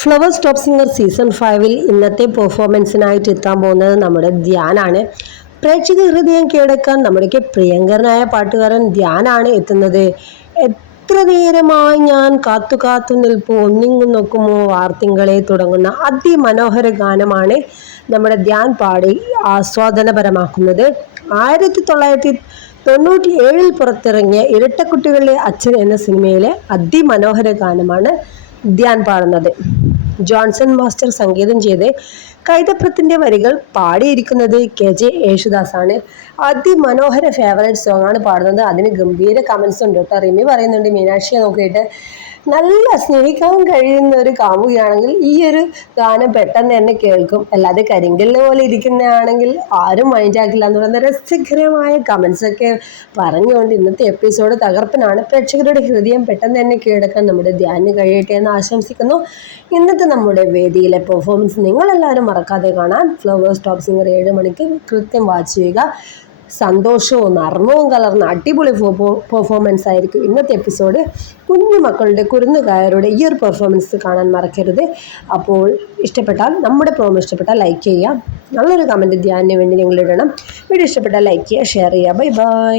Flowers top singer season 5-ൽ ഇന്നത്തെ പെർഫോമൻസിനായിട്ട് എത്താൻ പോകുന്നത് നമ്മുടെ ധ്യാനാണ്. പ്രേക്ഷക ഹൃദയം കീഴടക്കാൻ നമ്മുടെ പ്രിയങ്കരനായ പാട്ടുകാരൻ ധ്യാനാണ് എത്തുന്നത്. എത്ര നേരമായി ഞാൻ കാത്തു കാത്തു നിൽപ്പു ഒന്നിങ്ങു നോക്കുമോ വാർത്തിങ്കളെ തുടങ്ങുന്ന അതിമനോഹര ഗാനമാണ് നമ്മുടെ ധ്യാൻ പാടി ആസ്വാദനപരമാക്കുന്നത്. 1997-ൽ പുറത്തിറങ്ങിയ ഇരട്ടക്കുട്ടികളുടെ അച്ഛൻ എന്ന സിനിമയിലെ അതിമനോഹര ഗാനമാണ് ധ്യാൻ പാടുന്നത്. ജോൺസൺ മാസ്റ്റർ സംഗീതം ചെയ്ത് കൈതപ്രത്തിന്റെ വരികൾ പാടിയിരിക്കുന്നത് KJ യേശുദാസ് ആണ്. അതിമനോഹര ഫേവറേറ്റ് സോങ് ആണ് പാടുന്നത്. അതിന് ഗംഭീര കമന്റ്സ് ഉണ്ട് കേട്ടോ. റിമി പറയുന്നുണ്ട് മീനാക്ഷിയെ നോക്കിയിട്ട് നല്ല സ്നേഹിക്കാൻ കഴിയുന്ന ഒരു കാമുകയാണെങ്കിൽ ഈ ഒരു ഗാനം പെട്ടെന്ന് തന്നെ കേൾക്കും, അല്ലാതെ കരിങ്കല്ല് പോലെ ഇരിക്കുന്നതാണെങ്കിൽ ആരും മൈൻഡാക്കില്ല എന്ന് പറയുന്ന രസകരമായ കമന്റ്സ് ഒക്കെ പറഞ്ഞുകൊണ്ട് ഇന്നത്തെ എപ്പിസോഡ് തകർപ്പനാണ്. പ്രേക്ഷകരുടെ ഹൃദയം പെട്ടെന്ന് തന്നെ കീഴടക്കാൻ നമ്മുടെ ധ്യാനിന് കഴിയട്ടെ എന്ന് ആശംസിക്കുന്നു. ഇന്നത്തെ നമ്മുടെ വേദിയിലെ പെർഫോമൻസ് നിങ്ങളെല്ലാവരും മറക്കാതെ കാണാൻ ഫ്ലവേഴ്സ് ടോപ്പ് സിംഗർ 7 മണിക്ക് കൃത്യം വാച്ച് ചെയ്യുക. സന്തോഷവും നർമ്മവും കലർന്ന അടിപൊളി പെർഫോമൻസ് ആയിരിക്കും ഇന്നത്തെ എപ്പിസോഡ്. കുഞ്ഞു മക്കളുടെ കുരുന്നുകാരുടെ ഈ ഒരു പെർഫോമൻസ് കാണാൻ മറക്കരുത്. അപ്പോൾ ഇഷ്ടപ്പെട്ടാൽ, നമ്മുടെ പ്രോമോ ഇഷ്ടപ്പെട്ടാൽ ലൈക്ക് ചെയ്യുക, നല്ലൊരു കമൻറ്റ് ധ്യാനിന് വേണ്ടി നിങ്ങൾ ഇടണം. വീഡിയോ ഇഷ്ടപ്പെട്ടാൽ ലൈക്ക് ചെയ്യുക, ഷെയർ ചെയ്യുക. Bye bye.